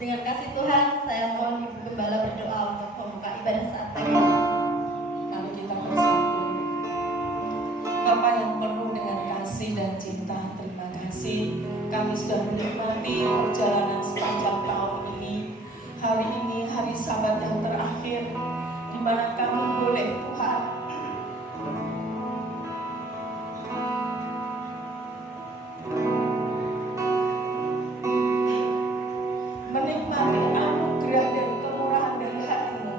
Dengan kasih Tuhan, saya mohon Ibu Gembala berdoa untuk membuka ibadah saat teduh. Lalu kita bersatu. Bapa yang penuh dengan kasih dan cinta, terima kasih kami sudah menikmati perjalanan sepanjang tahun ini. Hari ini hari Sabat yang terakhir, di mana kami boleh Tuhan menikmati anugerah dan kemurahan dari hati-Mu,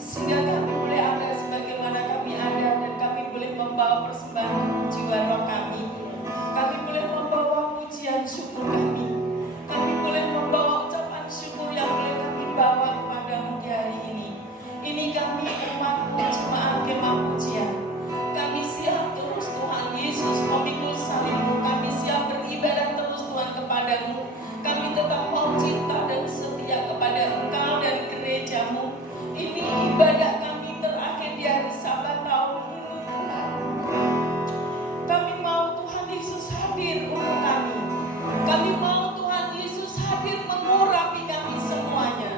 sehingga kami boleh ada sebagaimana kami ada, dan kami boleh membawa persembahan jiwa roh kami. Kami boleh membawa pujian syukur kami boleh membawa ucapan syukur yang boleh kami bawa kepadamu di hari ini. Ini kami umat-Mu jemaat kemah pujian. Kami siap terus Tuhan Yesus memikul salib-Mu. Kami siap beribadah terus Tuhan kepadamu. Kami tetap mau cinta dan setia kepada Engkau dan gereja-Mu. Ini ibadah kami terakhir di hari Sabat tahun ini Tuhan. Kami mau Tuhan Yesus hadir untuk kami. Kami mau Tuhan Yesus hadir mengurapi kami semuanya.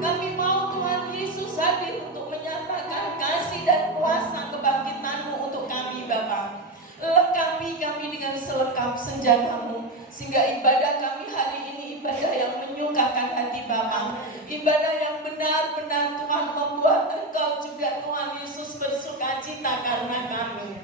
Kami mau Tuhan Yesus hadir untuk menyatakan kasih dan kuasa kebangkitan-Mu untuk kami Bapa. Lengkapi kami dengan selengkap senjata-Mu, sehingga ibadah kami hari ini ibadah yang menyukakan hati Bapa. Ibadah yang benar-benar Tuhan membuat Engkau juga Tuhan Yesus bersuka cita karena kami.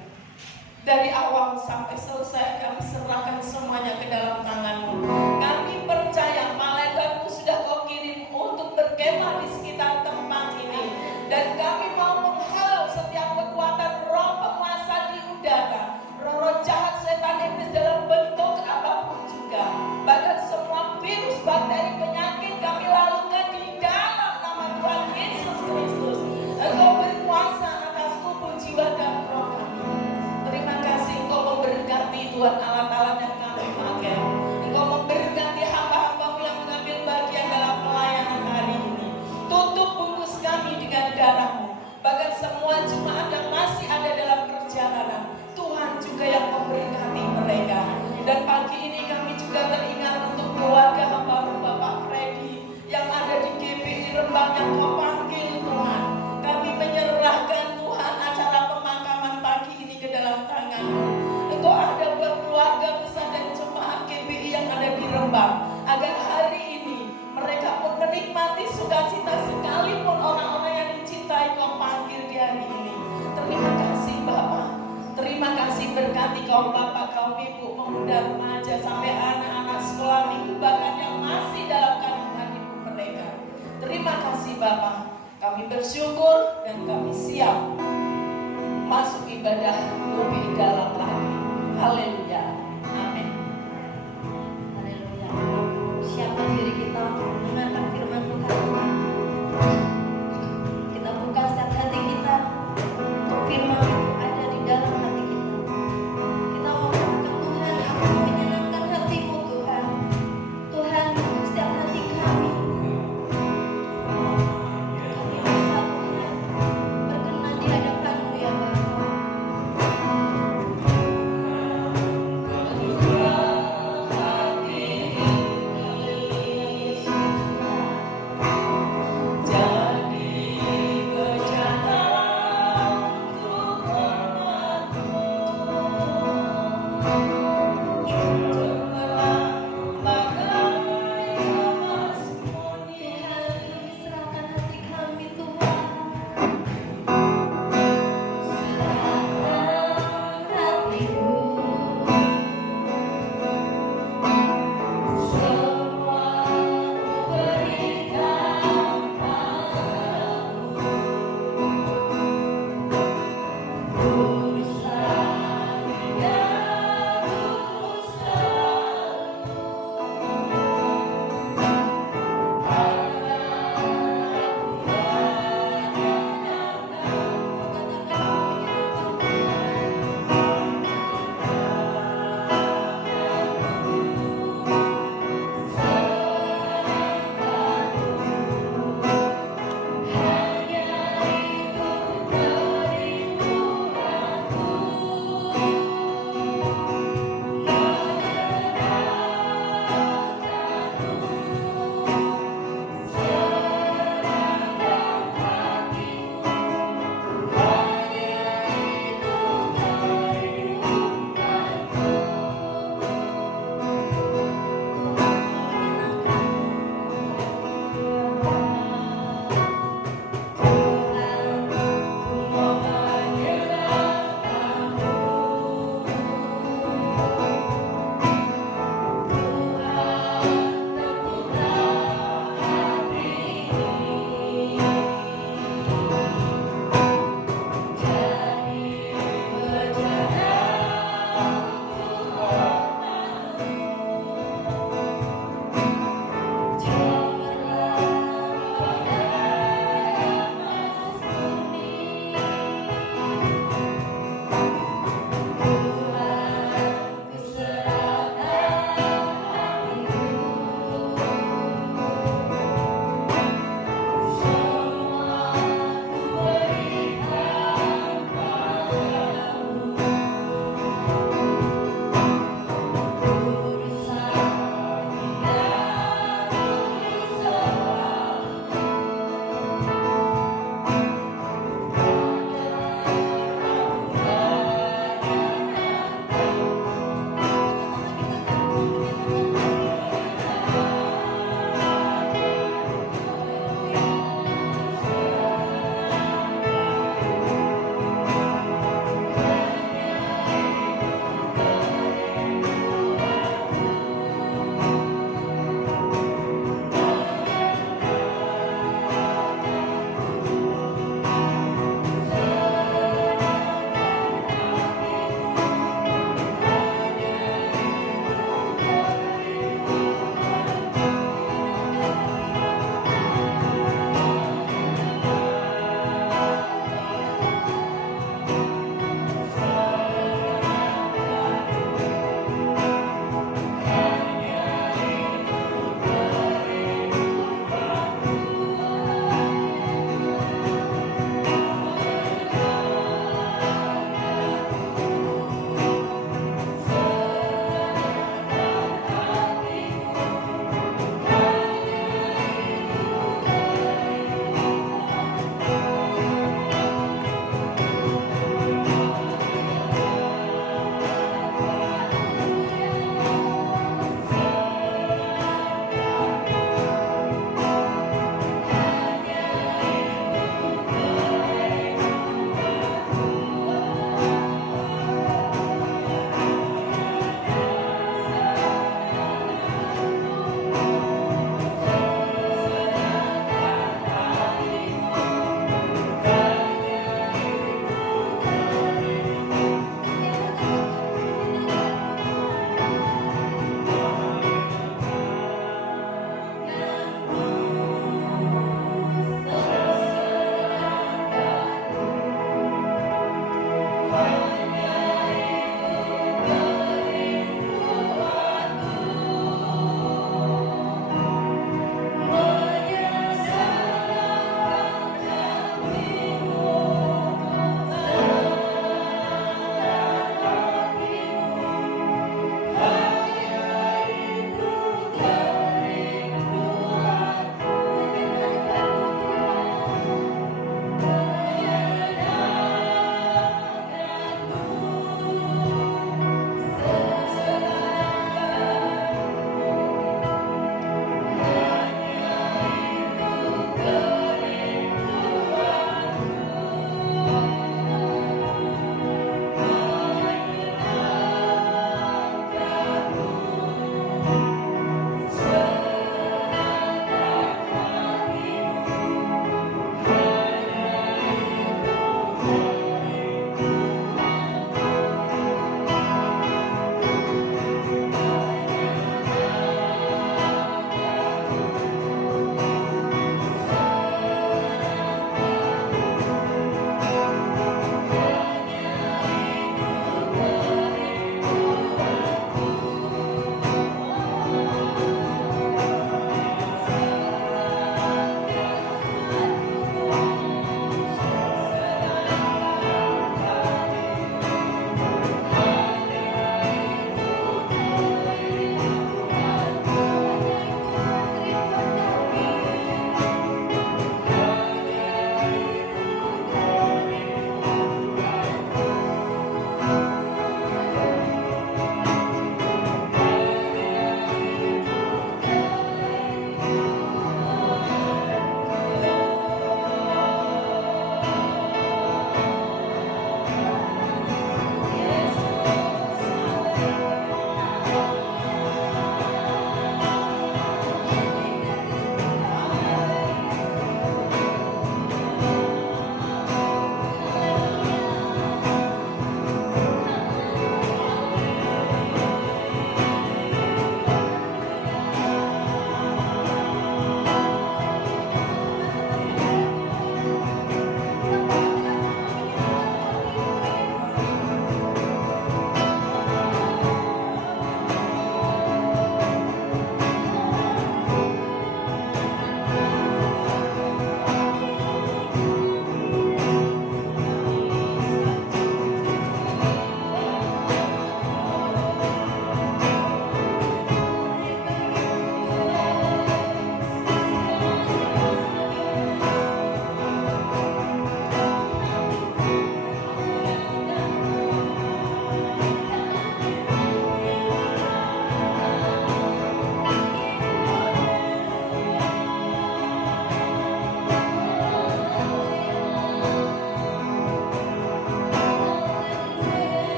Dari awal sampai selesai kami serahkan semuanya ke dalam tangan-Mu. Kami percaya malaikat-Mu sudah Kau kirim untuk berkemah di sekitar tempat ini. Dan kami mau menghalau setiap kekuatan roh penguasa di udara, roh jahat setan iblis dalam bentuk apapun juga. Bahkan semua virus, bakteri, penyakit kami lalukan di dalam nama Tuhan Yesus Kristus. Engkau berkuasa atas tubuh, jiwa, dan roh kami. Terima kasih Engkau memberkati Tuhan alat-alat yang kami pakai. Engkau memberkati hamba-hamba-Mu yang mengambil bagian dalam pelayanan hari ini. Tutup bungkus kami dengan darah-Mu. Bahkan semua jemaat yang masih ada dalam perjalanan, Tuhan juga yang memberkati mereka. Dan pagi ini kami juga teringat untuk keluarga hamba-Mu Bapak Freddy yang ada di GBI Rembang yang Kau panggil Tuhan. Kami menyerahkan Tuhan acara pemakaman pagi ini ke dalam tangan-Mu. Engkau ada buat keluarga besar dan jemaat GBI yang ada di Rembang, agar hari ini mereka pun menikmati sukacita sekalipun orang-orang yang dicintai Kau panggil di hari ini. Terima kasih Bapak. Terima kasih berkati kaum bapak, kaum ibu, pemuda, remaja, sampai anak-anak sekolah minggu, bahkan yang masih dalam kandungan ibu mereka. Terima kasih Bapak. Kami bersyukur dan kami siap masuk ibadah lebih dalam lagi. Haleluya. Amin. Haleluya. Siapkan diri kita untuk mendengarkan firman Tuhan. Kita buka setiap hati kita untuk firman ada di dalam hati kita. Kita mau katakan Tuhan, aku mau menyenangkan hati-Mu Tuhan. Tuhan, setiap hati kami bisa Tuhan berkenan di hadapan-Mu ya Bapa.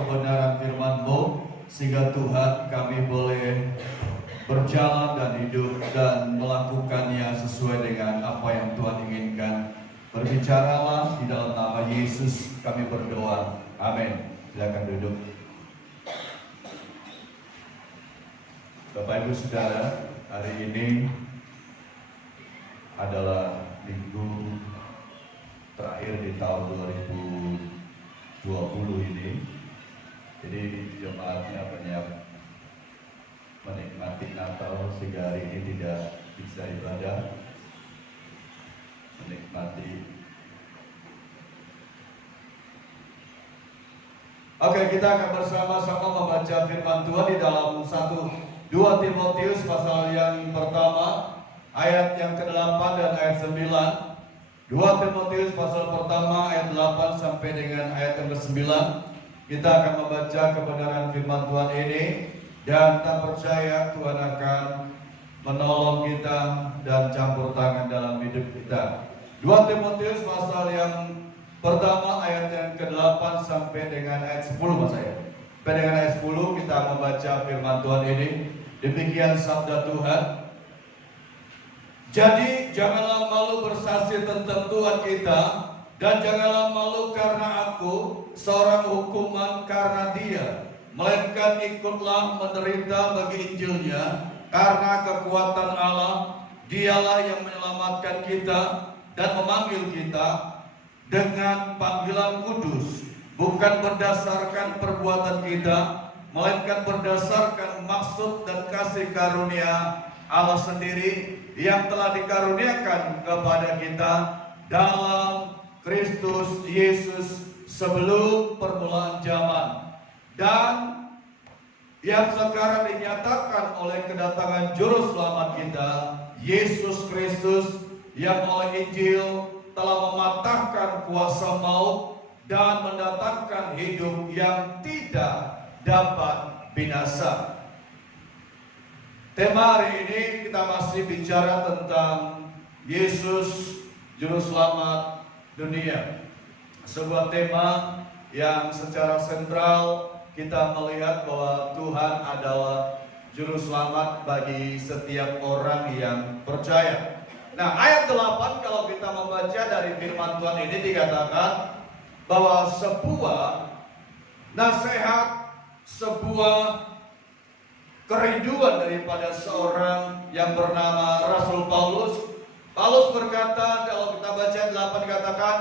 kebenaran firman-Mu, sehingga Tuhan kami boleh berjalan dan hidup dan melakukannya sesuai dengan apa yang Tuhan inginkan. Berbicaralah di dalam nama Yesus kami berdoa. Amin. Silakan duduk. Bapak Ibu Saudara, hari ini adalah minggu terakhir di tahun 2020 ini. Jadi jemaatnya banyak menikmati Natal sehingga hari ini tidak bisa ibadah, menikmati. Oke, kita akan bersama-sama membaca firman Tuhan di dalam 2 Timotius pasal yang pertama, ayat yang ke-8 dan ayat 9. 2 Timotius pasal pertama ayat 8 sampai dengan ayat yang ke-9. Kita akan membaca kebenaran firman Tuhan ini, dan tak percaya Tuhan akan menolong kita dan campur tangan dalam hidup kita. 2 Timotius pasal yang pertama ayat yang ke-8 sampai dengan ayat 10 Mas saya. Sampai dengan ayat 10 kita membaca firman Tuhan ini. Demikian sabda Tuhan. Jadi janganlah malu bersaksi tentang Tuhan kita, dan janganlah malu karena aku seorang hukuman karena Dia, melainkan ikutlah menderita bagi Injilnya, karena kekuatan Allah, Dialah yang menyelamatkan kita dan memanggil kita dengan panggilan kudus, bukan berdasarkan perbuatan kita, melainkan berdasarkan maksud dan kasih karunia Allah sendiri yang telah dikaruniakan kepada kita dalam Kristus Yesus sebelum permulaan zaman, dan yang sekarang dinyatakan oleh kedatangan juru selamat kita, Yesus Kristus, yang oleh Injil telah mematahkan kuasa maut dan mendatangkan hidup yang tidak dapat binasa. Tema hari ini kita masih bicara tentang Yesus Juru Selamat dunia. Sebuah tema yang secara sentral kita melihat bahwa Tuhan adalah Juru Selamat bagi setiap orang yang percaya. Nah, ayat 8 kalau kita membaca dari firman Tuhan ini dikatakan bahwa sebuah nasihat, sebuah kerinduan daripada seorang yang bernama Rasul Paulus. Paulus berkata, kalau kita baca 8 dikatakan,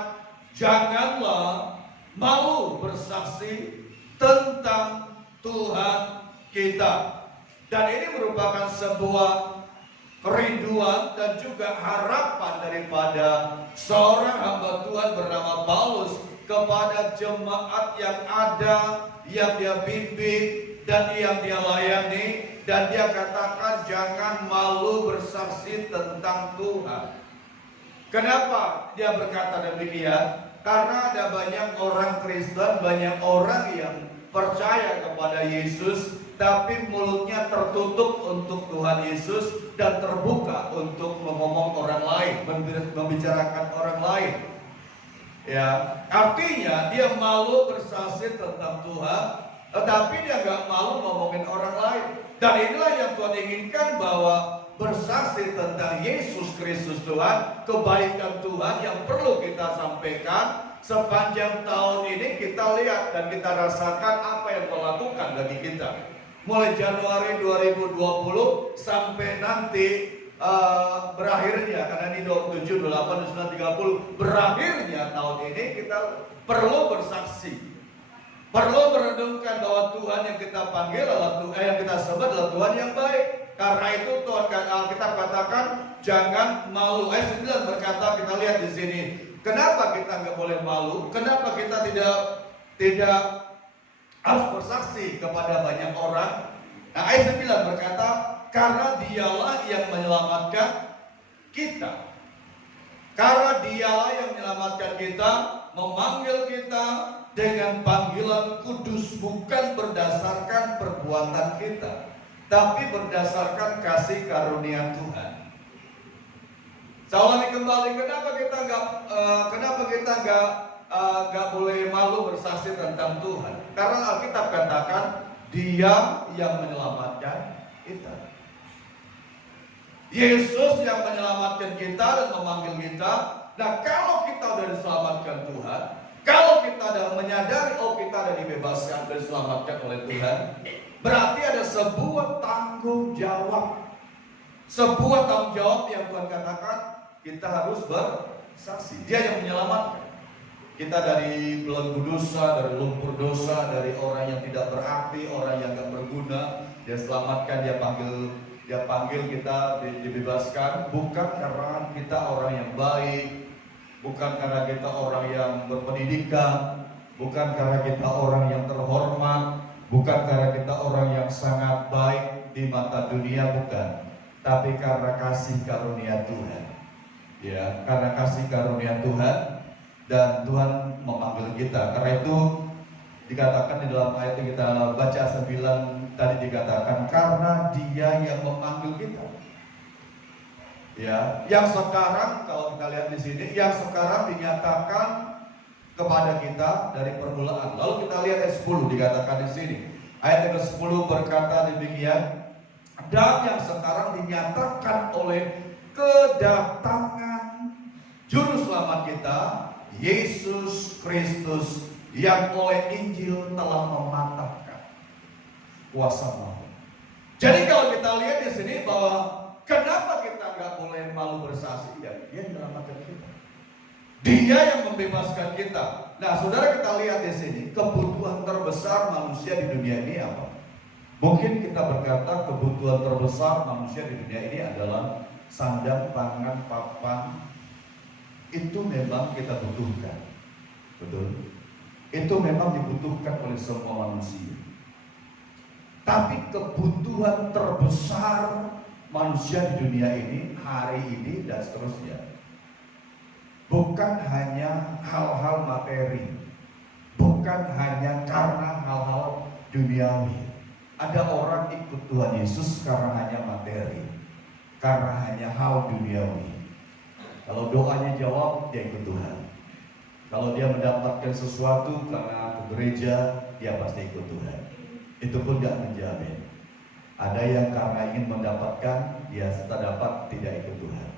janganlah malu bersaksi tentang Tuhan kita. Dan ini merupakan sebuah kerinduan dan juga harapan daripada seorang hamba Tuhan bernama Paulus kepada jemaat yang ada, yang dia bimbing dan yang dia layani, dan dia katakan jangan malu bersaksi tentang Tuhan. Kenapa dia berkata demikian? Karena ada banyak orang Kristen, banyak orang yang percaya kepada Yesus, tapi mulutnya tertutup untuk Tuhan Yesus dan terbuka untuk ngomong orang lain, membicarakan orang lain. Ya, artinya dia malu bersaksi tentang Tuhan, tetapi dia nggak malu ngomongin orang lain. Dan inilah yang Tuhan inginkan, bahwa bersaksi tentang Yesus Kristus Tuhan, kebaikan Tuhan yang perlu kita sampaikan sepanjang tahun ini. Kita lihat dan kita rasakan apa yang Tuhan lakukan bagi kita. Mulai Januari 2020 sampai nanti berakhirnya, karena ini 27, 28, 29, 30, berakhirnya tahun ini kita perlu bersaksi, perlu merenungkan bahwa Tuhan yang kita panggil adalah Tuhan, yang kita sebut adalah Tuhan yang baik. Karena itu Tuhan Alkitab katakan jangan malu. Ayat 9 berkata, kita lihat di sini, kenapa kita nggak boleh malu? Kenapa kita tidak harus bersaksi kepada banyak orang? Nah, ayat 9 berkata, karena Dialah yang menyelamatkan kita. Karena Dialah yang menyelamatkan kita, memanggil kita dengan panggilan kudus, bukan berdasarkan perbuatan kita, tapi berdasarkan kasih karunia Tuhan. Saya ulangi kembali, kenapa kita nggak nggak boleh malu bersaksi tentang Tuhan. Karena Alkitab katakan Dia yang menyelamatkan kita. Yesus yang menyelamatkan kita dan memanggil kita. Nah, kalau kita sudah diselamatkan Tuhan, kalau kita sudah menyadari kita sudah dibebaskan dan diselamatkan oleh Tuhan, berarti ada sebuah tanggung jawab. Sebuah tanggung jawab yang Tuhan katakan kita harus bersaksi. Dia yang menyelamatkan kita dari belenggu dosa, dari lumpur dosa, dari orang yang tidak berarti, orang yang gak berguna. Dia selamatkan, dia panggil kita dibebaskan, bukan karena kita orang yang baik, bukan karena kita orang yang berpendidikan, bukan karena kita orang yang terhormat, bukan karena kita orang yang sangat baik di mata dunia, bukan. Tapi karena kasih karunia Tuhan. Ya, karena kasih karunia Tuhan. Dan Tuhan memanggil kita. Karena itu dikatakan di dalam ayat yang kita baca 9 tadi dikatakan karena Dia yang memanggil kita. Ya, yang sekarang kalau kita lihat di sini, yang sekarang dinyatakan kepada kita dari permulaan. Lalu kita lihat ayat 10 dikatakan di sini. Ayat yang ke-10 berkata demikian, dan yang sekarang dinyatakan oleh kedatangan Juru Selamat kita, Yesus Kristus, yang oleh Injil telah mematahkan kuasa maut. Jadi kalau kita lihat di sini bahwa kenapa kita nggak boleh malu bersaksi, ya Dia menyelamatkan kita. Dia yang membebaskan kita. Nah, saudara, kita lihat di sini kebutuhan terbesar manusia di dunia ini apa? Mungkin kita berkata kebutuhan terbesar manusia di dunia ini adalah sandang, pangan, papan. Itu memang kita butuhkan. Betul? Itu memang dibutuhkan oleh semua manusia. Tapi kebutuhan terbesar manusia di dunia ini, hari ini dan seterusnya, bukan hanya hal-hal materi, bukan hanya karena hal-hal duniawi. Ada orang ikut Tuhan Yesus karena hanya materi, karena hanya hal duniawi. Kalau doanya jawab, dia ikut Tuhan. Kalau dia mendapatkan sesuatu karena ke gereja, dia pasti ikut Tuhan. Itu pun gak menjamin. Ada yang karena ingin mendapatkan, dia setelah dapat tidak ikut Tuhan.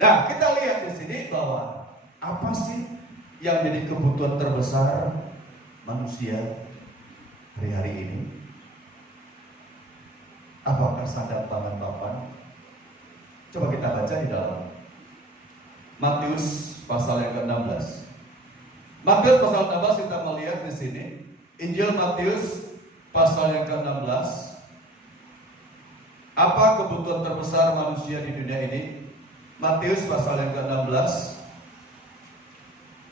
Nah, kita lihat di sini bahwa apa sih yang jadi kebutuhan terbesar manusia hari-hari ini? Apakah sandang, pangan, papan? Coba kita baca di dalam Matius pasal yang ke-16. Matius pasal 16 kita melihat di sini. Injil Matius pasal yang ke-16. Apa kebutuhan terbesar manusia di dunia ini? Matius pasal yang ke-16.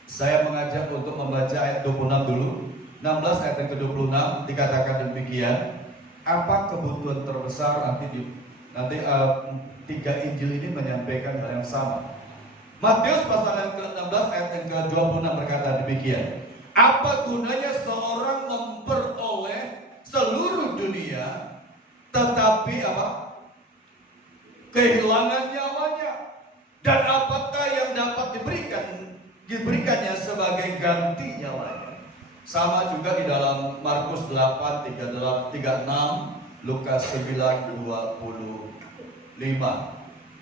Saya mengajak untuk membaca ayat 26 dulu. 16 ayat yang ke-26 dikatakan demikian. Apa kebutuhan terbesar nanti tiga Injil ini menyampaikan hal yang sama. Matius pasal yang ke-16 ayat yang ke-26 berkata demikian. Apa gunanya seorang memperoleh seluruh dunia tetapi apa? Kehilangan nyawanya. Dan apakah yang dapat diberikannya sebagai ganti nyawanya? Sama juga di dalam Markus 8, 36, Lukas 9, 25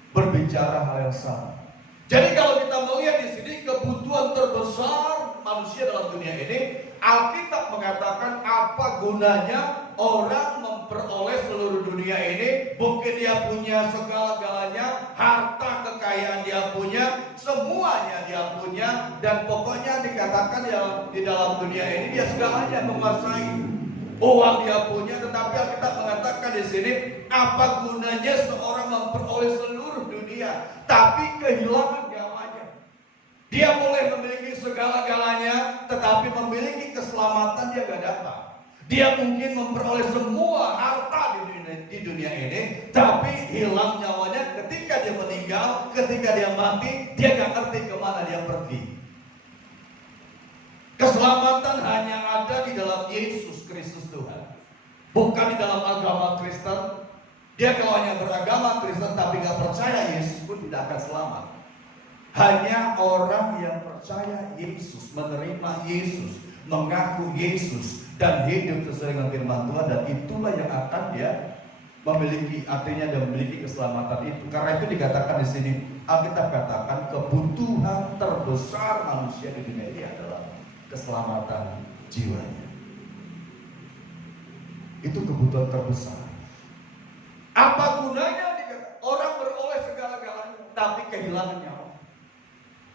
berbicara hal yang sama. Jadi kalau kita melihat di sini kebutuhan terbesar manusia dalam dunia ini, Alkitab mengatakan apa gunanya orang memperoleh seluruh dunia ini? Mungkin dia punya segala-galanya, harta kekayaan dia punya, semuanya dia punya, dan pokoknya dikatakan ya di dalam dunia ini dia segalanya menguasai. Uang dia punya, tetapi Alkitab mengatakan di sini apa gunanya seorang memperoleh seluruh dunia tapi kehilangan nyawanya. Dia boleh memiliki segala-galanya, tetapi memiliki keselamatan dia gak dapat. Dia mungkin memperoleh semua harta di dunia ini, tapi hilang nyawanya ketika dia meninggal, ketika dia mati, dia gak ngerti kemana dia pergi. Keselamatan hanya ada di dalam Yesus Kristus Tuhan, bukan di dalam agama Kristen. Dia kalau hanya beragama Kristen tapi gak percaya Yesus pun tidak akan selamat. Hanya orang yang percaya Yesus, menerima Yesus, mengaku Yesus, dan hidup sesuai dengan firman Tuhan, dan itulah yang akan dia memiliki, artinya dia memiliki keselamatan itu. Karena itu dikatakan di sini, Alkitab katakan kebutuhan terbesar manusia di dunia ini adalah keselamatan jiwanya. Itu kebutuhan terbesar. Apa gunanya orang beroleh segala-galanya tapi kehilangan nyawa?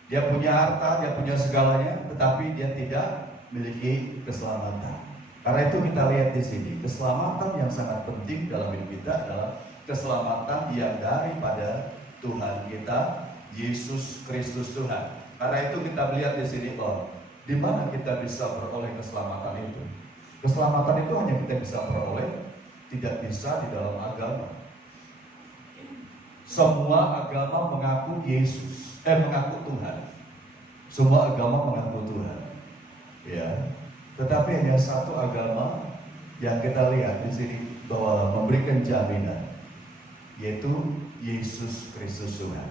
Dia punya harta, dia punya segalanya, tetapi dia tidak memiliki keselamatan. Karena itu kita lihat di sini, keselamatan yang sangat penting dalam hidup kita adalah keselamatan yang daripada Tuhan kita, Yesus Kristus Tuhan. Karena itu kita lihat di sini bahwa di mana kita bisa beroleh keselamatan itu. Keselamatan itu hanya kita bisa peroleh, tidak bisa di dalam agama. Semua agama mengaku Yesus, mengaku Tuhan. Semua agama mengaku Tuhan. Ya. Tetapi hanya satu agama yang kita lihat di sini bahwa memberikan jaminan, yaitu Yesus Kristus Tuhan.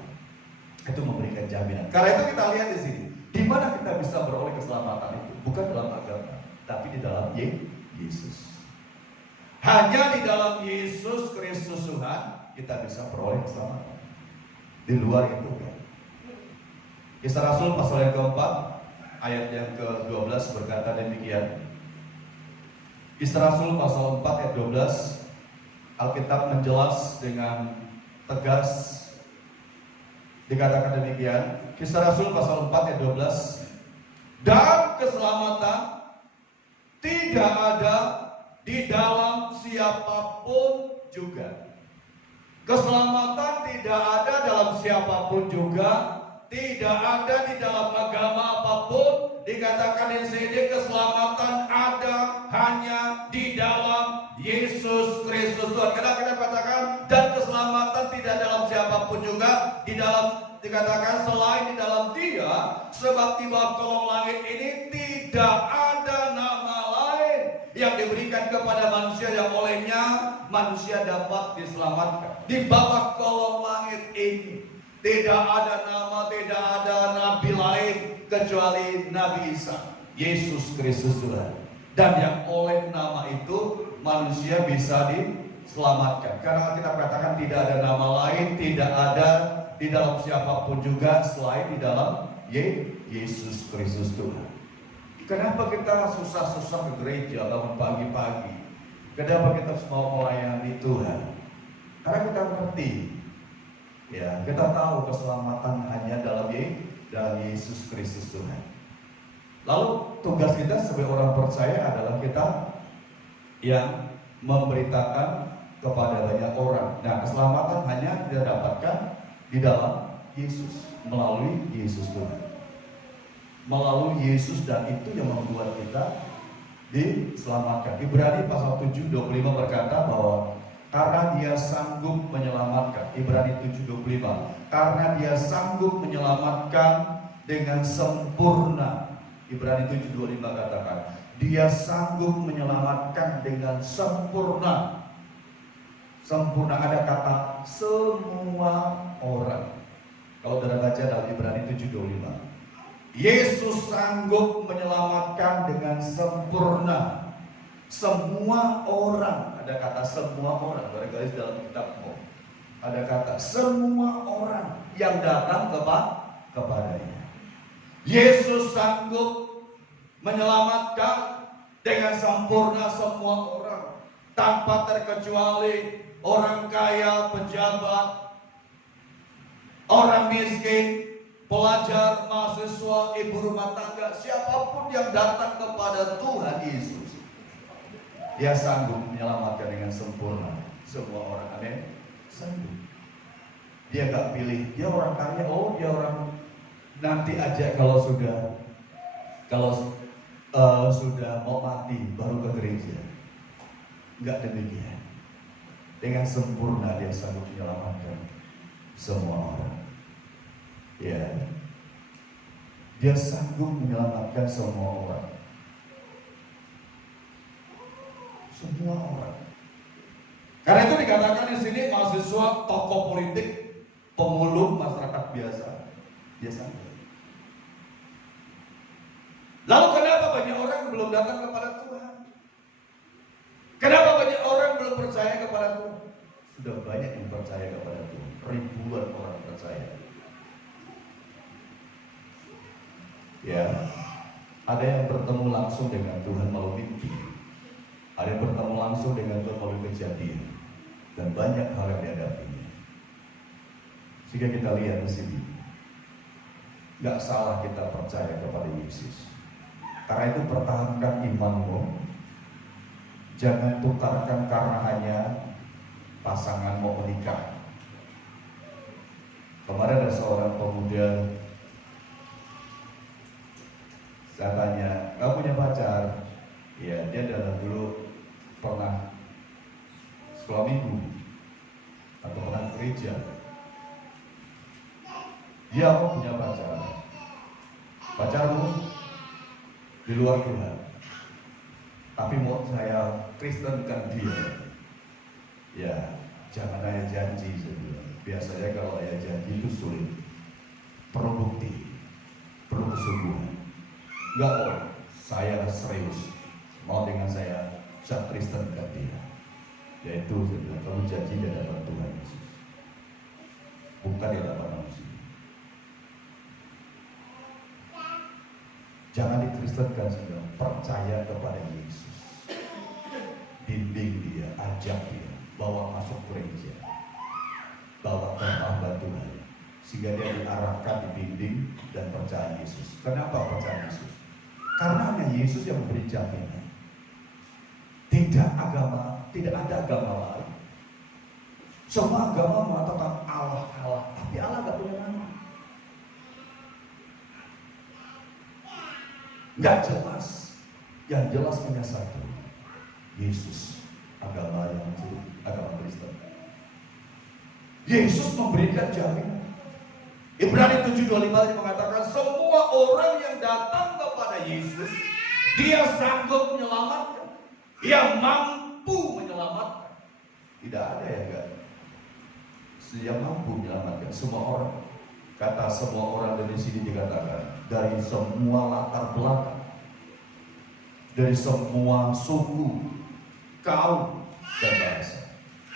Itu memberikan jaminan. Karena itu kita lihat di sini, di mana kita bisa beroleh keselamatan itu, bukan dalam agama, tapi di dalam Yesus. Hanya di dalam Yesus Kristus Tuhan kita bisa beroleh keselamatan. Di luar itu kan. Kisah Rasul pasal yang keempat ayat yang ke-12 berkata demikian. Kisah Rasul pasal 4 ayat 12, Alkitab menjelas dengan tegas, dikatakan demikian. Kisah Rasul pasal 4 ayat 12, dan keselamatan tidak ada di dalam siapapun juga. Keselamatan tidak ada dalam siapapun juga, tidak ada di dalam agama apapun. Dikatakan di sini keselamatan ada hanya di dalam Yesus Kristus Tuhan. Karena kita katakan dan keselamatan tidak dalam siapapun juga, di dalam dikatakan selain di dalam Dia, sebab di bawah kolong langit ini tidak ada nama lain yang diberikan kepada manusia yang olehnya manusia dapat diselamatkan. Di bawah kolong langit ini tidak ada nama, tidak ada nabi lain kecuali Nabi Isa, Yesus Kristus Tuhan. Dan yang oleh nama itu manusia bisa diselamatkan. Karena kita katakan tidak ada nama lain, tidak ada di dalam siapapun juga selain di dalam Yesus Kristus Tuhan. Kenapa kita susah-susah ke gereja bangun pagi-pagi? Kenapa kita mau melayani Tuhan? Karena kita mengerti. Ya, kita tahu keselamatan hanya dalam Yesus Kristus Tuhan. Lalu tugas kita sebagai orang percaya adalah kita yang memberitakan kepada banyak orang. Nah, keselamatan hanya kita dapatkan di dalam Yesus, melalui Yesus Tuhan. Melalui Yesus, dan itu yang membuat kita diselamatkan. Ibrani pasal 7:25 berkata bahwa karena Dia sanggup menyelamatkan, Ibrani 7:25, karena Dia sanggup menyelamatkan dengan sempurna. Ibrani 7:25 katakan, Dia sanggup menyelamatkan dengan sempurna. Sempurna, ada kata semua orang. Kalau saudara baca dalam Ibrani 7:25, Yesus sanggup menyelamatkan dengan sempurna semua orang. Ada kata semua orang, barangkali dalam kitabmu ada kata semua orang yang datang kepadanya. Yesus sanggup menyelamatkan dengan sempurna semua orang, tanpa terkecuali orang kaya, pejabat, orang miskin, pelajar, mahasiswa, ibu rumah tangga, siapapun yang datang kepada Tuhan Yesus, Dia sanggup menyelamatkan dengan sempurna semua orang. Amin. Sanggup. Dia gak pilih, dia orang kaya, oh dia orang nanti aja kalau sudah mau mati baru ke gereja. Enggak demikian. Dengan sempurna Dia sanggup menyelamatkan semua orang. Ya, Dia sanggup menyelamatkan semua orang. Semua orang. Karena itu dikatakan di sini mahasiswa, tokoh politik, pemulung masyarakat biasa. Dia sanggup. Lalu kenapa banyak orang belum datang kepada Tuhan? Kenapa banyak orang belum percaya kepada Tuhan? Sudah banyak yang percaya kepada Tuhan. Ribuan orang percaya. Ya, ada yang bertemu langsung dengan Tuhan melalui mimpi. Ada yang bertemu langsung dengan Tuhan melalui kejadian. Dan banyak hal yang dihadapinya. Sehingga kita lihat di sini, nggak salah kita percaya kepada Yesus. Karena itu pertahankan imanmu. Jangan tukarkan karena hanya pasangan mau menikah. Kemarin ada seorang pemuda, saya tanya, kamu punya pacar? Ya, dia adalah dulu pernah sekolah minggu atau pernah gereja. Dia mau punya pacar. Pacarmu di luar Tuhan, tapi mau saya Kristenkan dia. Ya, jangan ayah janji saja. Biasanya kalau ayah janji itu sulit. Perlu bukti, perlu kesungguhan. Enggak kok, saya serius. Mau dengan saya Kristenkan dia. Yaitu kamu janji di hadapan Tuhan Yesus, bukan di hadapan manusia. Jangan dikristenkan saja, percaya kepada Yesus. Bimbing dia, ajak dia, bawa masuk gereja, bawa ke hamba Tuhan, sehingga dia diarahkan, dibimbing dan percaya Yesus. Kenapa percaya Yesus? Karena hanya Yesus yang memberi jaminan. Tidak ada agama lain. Semua agama mengatakan Allah, tapi Allah nggak punya nama. Nggak jelas. Yang jelas hanya satu, Yesus, agama yang disebut agama Kristen. Yesus memberikan jaminan. Ibrani 7:25 mengatakan semua orang yang datang kepada Yesus, dia sanggup menyelamatkan, dia mampu menyelamatkan. Tidak ada yang enggak. Dia mampu menyelamatkan semua orang. Kata semua orang dari sini dikatakan dari semua latar belakang, dari semua suku, kaum dan bangsa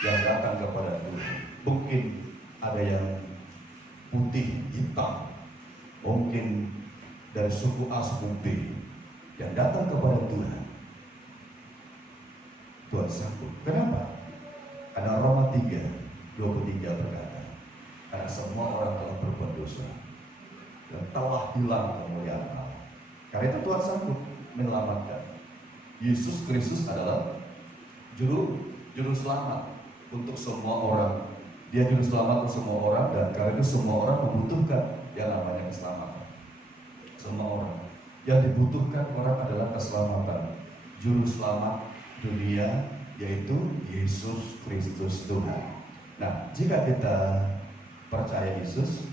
yang datang kepada Tuhan. Mungkin ada yang putih, hitam, mungkin dari suku A, suku B yang datang kepada Tuhan. Tuhan sanggup. Kenapa? Karena Roma 3:23 berkata, karena semua orang telah berbuat dosa dan telah hilang kemuliaan Allah. Karena itu Tuhan sanggup menyelamatkan. Yesus Kristus adalah juru selamat untuk semua orang. Dia juru selamat untuk semua orang, dan karena itu semua orang membutuhkan yang namanya keselamatan. Semua orang yang dibutuhkan orang adalah keselamatan. Juru selamat dunia yaitu Yesus Kristus Tuhan. Nah, jika kita percaya Yesus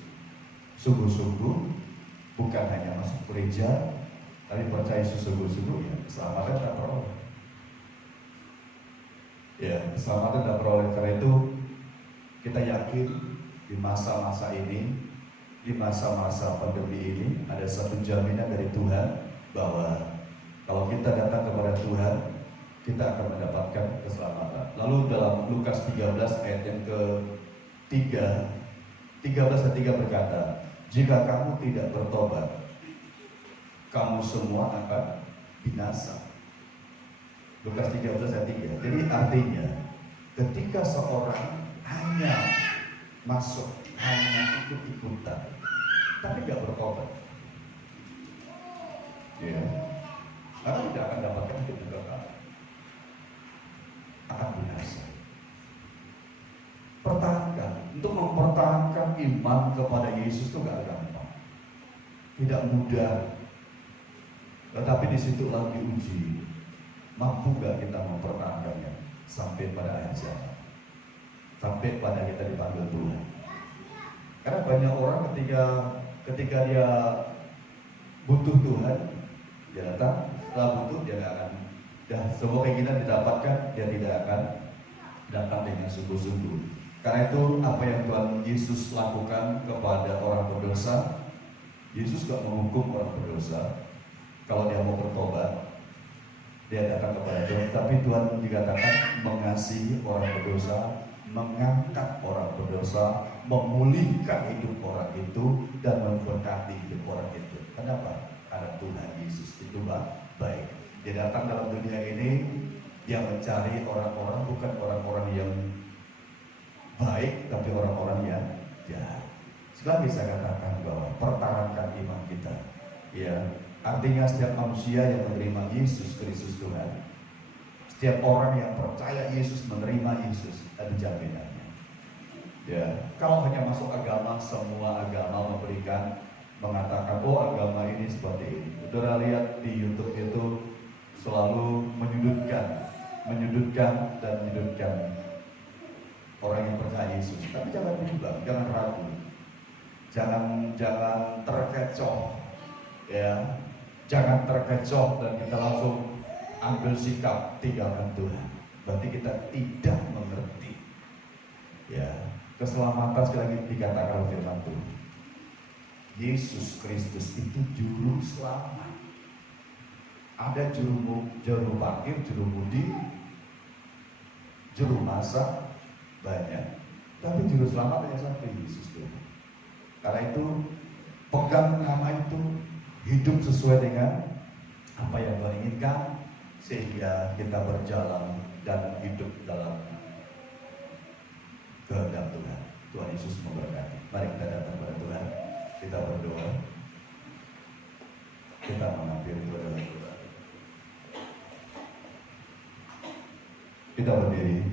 sungguh-sungguh, bukan hanya masuk gereja, tapi percaya Yesus sungguh-sungguh, ya keselamatan tak peroleh. Ya, keselamatan tak peroleh. Karena itu kita yakin di masa-masa ini, di masa-masa pandemi ini, ada satu jaminan dari Tuhan bahwa kalau kita datang kepada Tuhan, kita akan mendapatkan keselamatan. Lalu dalam Lukas 13 ayat yang ke-3, 13-3 berkata, jika kamu tidak bertobat, kamu semua akan binasa. Lukas 13 ayat 3. Jadi artinya, ketika seorang hanya masuk, hanya ikut-ikutan, tapi tidak bertobat, ya, maka tidak akan dapatkan hidup yang kekal, akan binasa. Pertahankan, untuk mempertahankan iman kepada Yesus itu gak gampang, tidak mudah. Tetapi di situ lagi uji, mampu gak kita mempertahankannya sampai pada akhir zaman, sampai pada kita dipanggil Tuhan. Karena banyak orang ketika dia butuh Tuhan, dia datang, setelah butuh dia gak akan, semua keinginan didapatkan, dia tidak akan datang dengan sungguh-sungguh. Karena itu apa yang Tuhan Yesus lakukan kepada orang berdosa, Yesus gak menghukum orang berdosa. Kalau dia mau bertobat, dia datang kepada Tuhan. Tapi Tuhan dikatakan mengasihi orang berdosa, mengangkat orang berdosa, memulihkan hidup orang itu, dan memberkati hidup orang itu. Kenapa? Karena Tuhan Yesus itu baik. Dia datang dalam dunia ini, dia mencari orang-orang, bukan orang-orang yang baik, tapi orang-orang yang jahat. Sekali saya katakan bahwa pertahankan iman kita, ya. Artinya setiap manusia yang menerima Yesus Kristus Tuhan, setiap orang yang percaya Yesus, menerima Yesus, ada jaminannya. Ya, kalau hanya masuk agama, semua agama mengatakan, oh agama ini seperti ini. Saudara lihat di YouTube itu selalu menyudutkan orang yang percaya Yesus. Tapi jangan bimbang, jangan ragu, jangan terkecoh, ya. Jangan terkecoh dan kita langsung ambil sikap tinggalkan Tuhan. Berarti kita tidak mengerti. Ya, keselamatan sekali lagi dikatakan firman Tuhan. Yesus Kristus itu juru selamat. Ada juru parkir, juru budi, juru masak, banyak. Tapi juru selamat hanya satu, Yesus Tuhan. Karena itu pegang nama itu, hidup sesuai dengan apa yang Tuhan inginkan, sehingga kita berjalan dan hidup dalam kehendak Tuhan. Tuhan Yesus memberkati. Mari kita datang kepada Tuhan, kita berdoa, kita mengakhiri doa. Kita berdiri,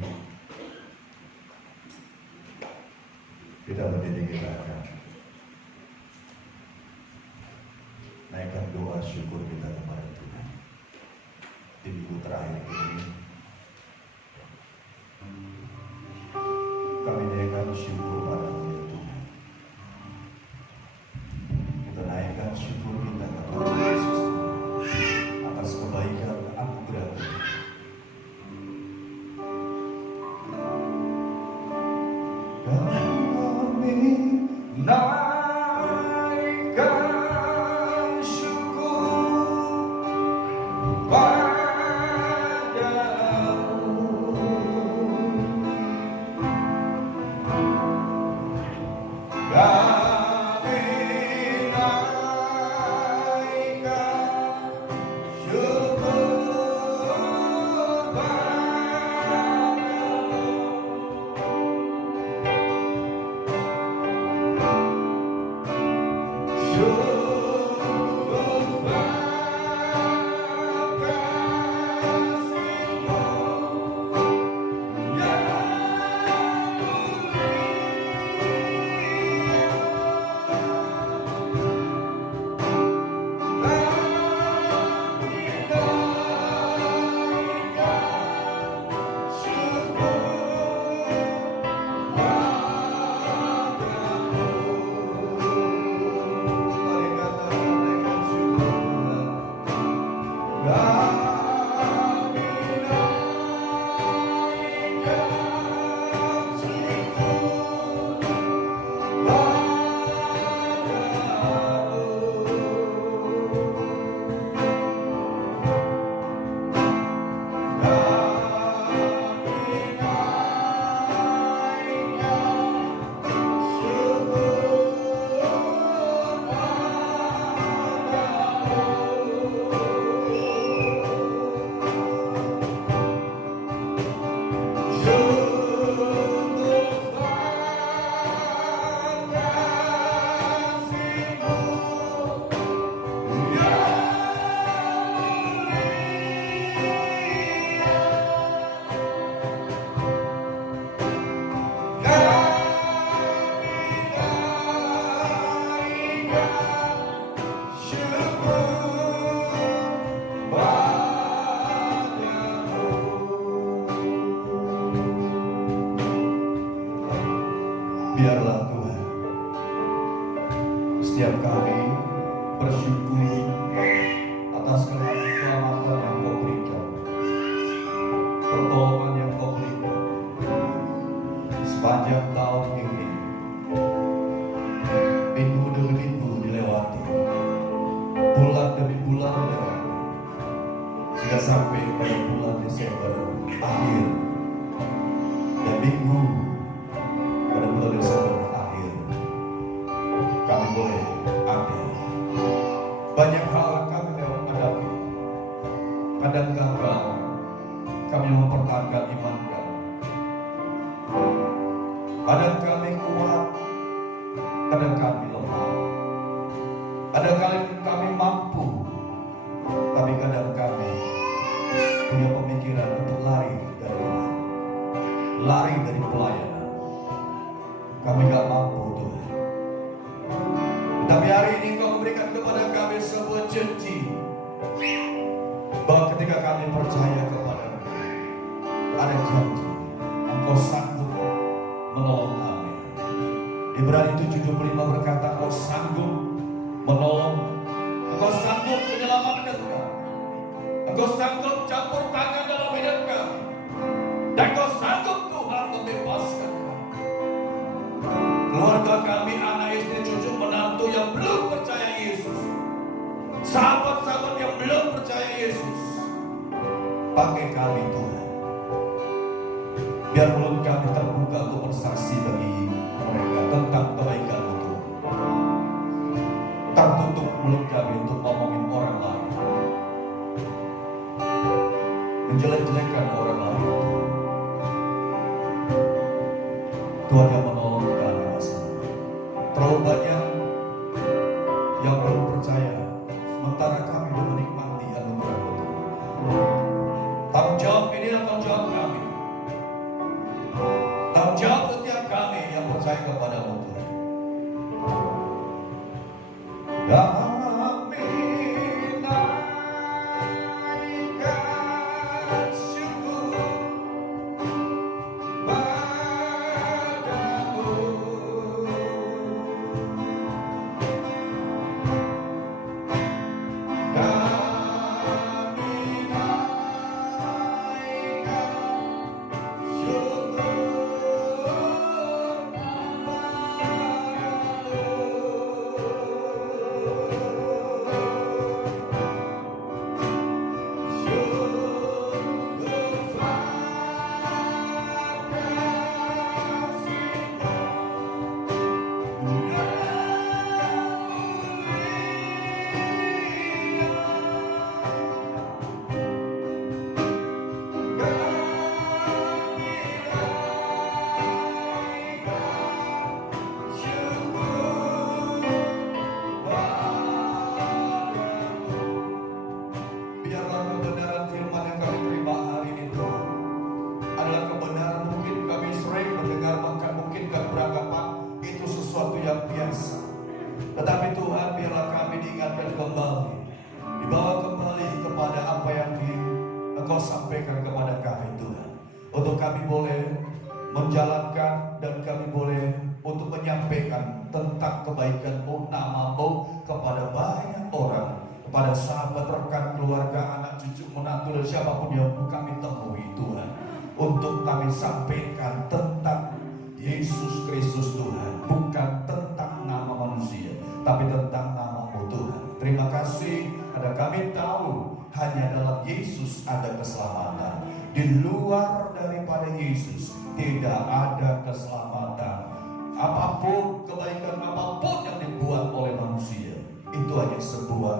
kita akan naikkan doa syukur kita kepada Tuhan. Di minggu terakhir ini kami naikkan syukur pada Tuhan. Kita naikkan syukur kita kepada Yesus atas kebaikan anugerah. Kami naikkan syukur padamu. Kami naikkan syukur Biarlah Tuhan, setiap kami bersyukur atas keselamatan yang Kau berikan, pertolongan yang Kau berikan sepanjang tahun ini. Minggu demi minggu dilewati, bulan demi bulan melewati, sehingga sampai pada bulan Desember akhir dan minggu pada bulan Desember akhir kami boleh ambil. Banyak hal kami memang hadapi. Kadang gagal kami mempertahankan iman kami. Kadang kami kuat, kadang kami lemah. Kadang kami mampu, tapi kadang kami punya pemikiran untuk lari dari Tuhan, lari dari pelayanan. Kami gak mampu Tuhan. Tapi hari ini Kau memberikan kepada kami sebuah janji bahwa ketika kami percaya kepada-Mu, ada janji Engkau sanggup menolong kami. Ibrani 7:25 berkata, Engkau sanggup menolong, Engkau sanggup menyelamatkan kami, Engkau sanggup campur tangan dalam hidup kami, dan Engkau sanggup Tuhan membebaskan kami. Keluarga kami, anak istri, cucu, menantu yang belum percaya Yesus, sahabat-sahabat yang belum percaya Yesus, pakai kami Tuhan. Biar mulut kami terbuka untuk bersaksi bagi mereka tentang kebaikan-Mu Tuhan. Tertutup mulut kami untuk ngomongin orang lain, menjelek-jelekan orang lain. Tuhan yang menolong kami masalah. Terlalu banyak yang belum percaya, sementara kami sudah menikmati anugerah Tuhan. Tanggung jawab ini adalah tanggung jawab kami. Tanggung jawab setiap kami yang percaya kepada-Mu Tuhan. Kami naikkan syukur padamu. Tetapi Tuhan, biarlah kami diingatkan kembali, dibawa kembali kepada apa yang Engkau sampaikan kepada kami Tuhan, untuk kami boleh menjalankan dan kami boleh untuk menyampaikan tentang kebaikan-Mu, nama-Mu kepada banyak orang, kepada sahabat, rekan, keluarga, anak, cucu, menantu, dan siapapun yang kami temui Tuhan, untuk kami sampaikan tentang Yesus Kristus Tuhan, bukan tentang nama manusia, tapi tentang nama-Mu Tuhan. Terima kasih, karena kami tahu hanya dalam Yesus ada keselamatan. Di luar daripada Yesus tidak ada keselamatan. Apapun kebaikan, apapun yang dibuat oleh manusia, itu hanya sebuah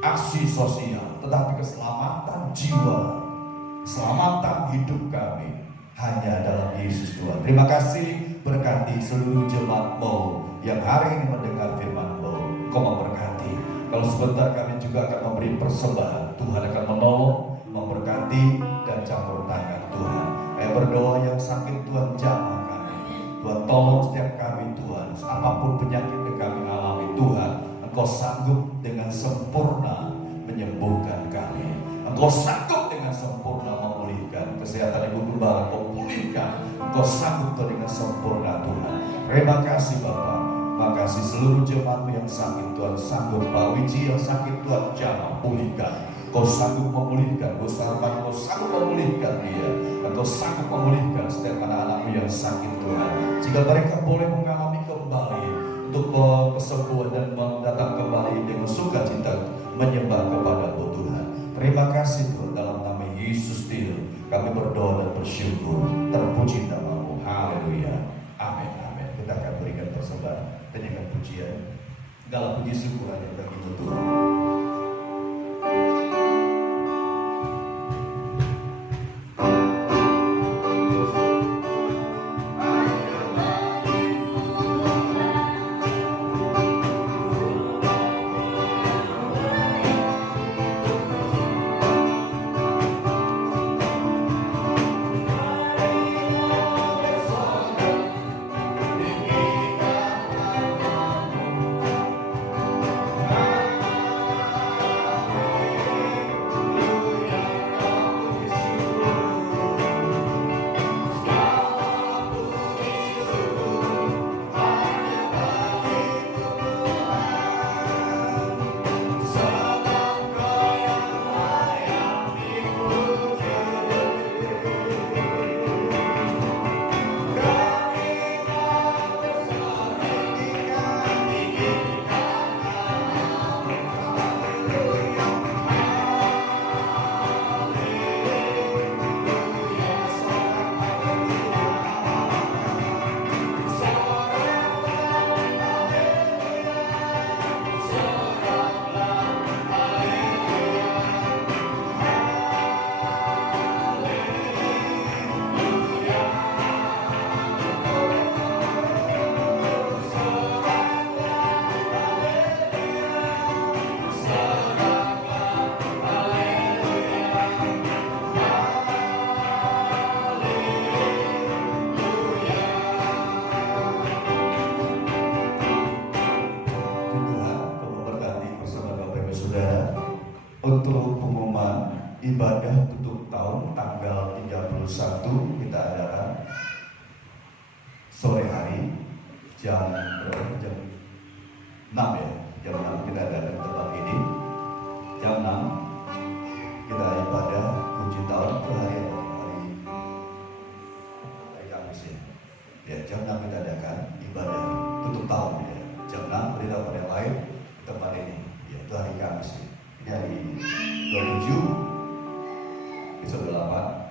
aksi sosial. Tetapi keselamatan jiwa, keselamatan hidup kami hanya dalam Yesus Tuhan. Terima kasih, berkati seluruh jemaat-Mu yang hari ini mendengar firman-Mu. Kau memberkati. Kalau sebentar kami juga akan memberi persembahan, Tuhan akan menolong, memberkati, dan campur tangan Tuhan. Saya berdoa yang sakit Tuhan jamah kami. Tuhan tolong setiap kami Tuhan. Apapun penyakit yang kami alami Tuhan, Engkau sanggup dengan sempurna menyembuhkan kami. Engkau sanggup dengan sempurna memulihkan kesehatan Ibu Gembala. Engkau pulihkan. Engkau sanggup dengan sempurna Tuhan. Terima kasih Bapak. Makasih seluruh jemaat yang sakit Tuhan sanggup. Pak Wiji yang sakit Tuhan jamah pulihkan. Kau sanggup memulihkan. Kau sanggup memulihkan dia. Kau sanggup memulihkan setiap anak-anakmu yang sakit Tuhan. Jika mereka boleh mengalami kembali untuk kesembuhan dan datang kembali dengan sukacita menyembah kepadamu Tuhan. Terima kasih Tuhan, dalam nama Yesus kami berdoa dan bersyukur. Terpuji namamu. Haleluya. Amin. Amin. Kita akan berikan persembahan dengan pujian. Segala puji syukur hanya bagimu Tuhan. Untuk pengumuman ibadah tutup tahun tanggal 31 kita adakan sore hari jam berapa? Jam 6 ya. Jam 6 kita adakan tempat ini. Jam 6 kita ibadah kunci tahun ke hari Kamis ya. Ya, jam 6 kita adakan ibadah tutup tahun ya. Jam 6 berita pada lain tempat ini. Ya, itu hari Kamis ya. Hari 27, besok 8,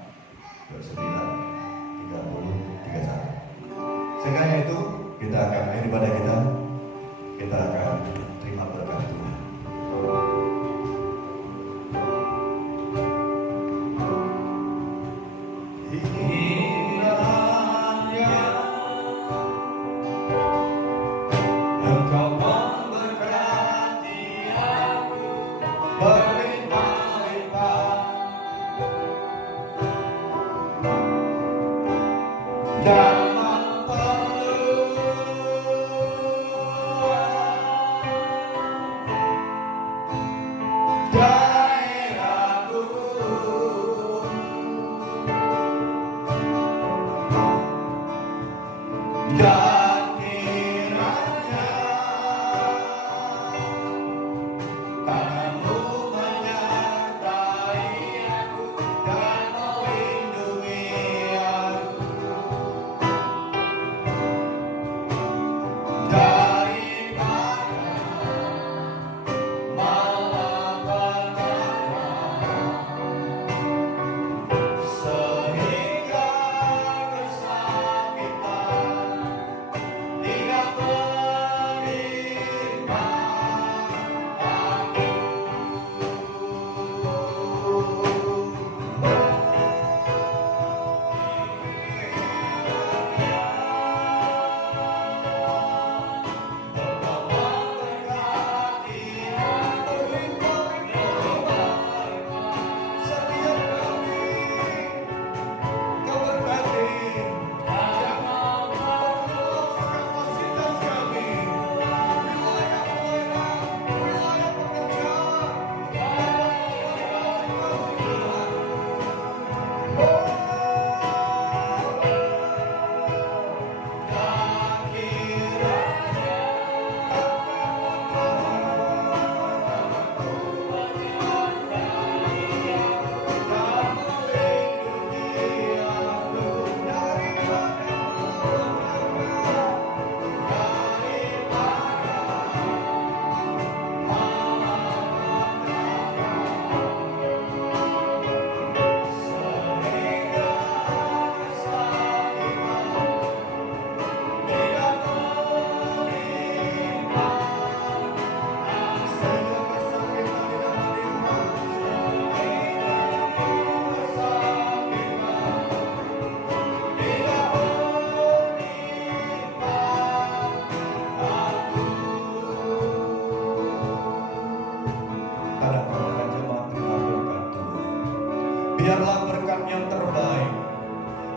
29, 30, 31. Sekarang itu kita akan akhir ibadah kita akan terima berkat Tuhan.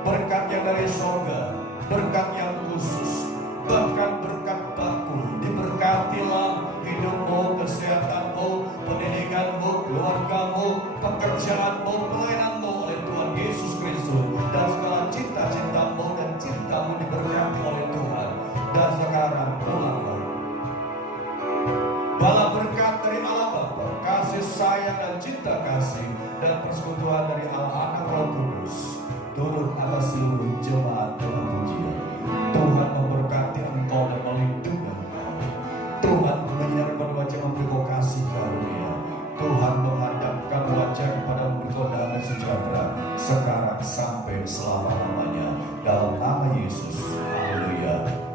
berkat yang dari sorga, berkat yang khusus, bahkan berkat baku. Diberkatilah hidupmu, kesehatanmu, pendidikanmu, keluargamu, pekerjaanmu, pelayananmu oleh Tuhan Yesus Kristus, dan segala cita-citamu dan cintamu diberkati oleh Tuhan. Dan sekarang pulanglah. Bala berkat dari Allah Bapa, kasih sayang dan cinta kasih, dan persekutuan dari Allah Anak Roh Kudus turun atas seluruh jemaat Tuhan pujian. Tuhan memberkati engkau dan melindungi engkau. Tuhan menyinarkan wajah memberi kau kasih karunia. Tuhan memandangkan wajah kepada memberi kau damai sejahtera sekarang sampai selama-lamanya. Dalam nama Yesus. Haleluya.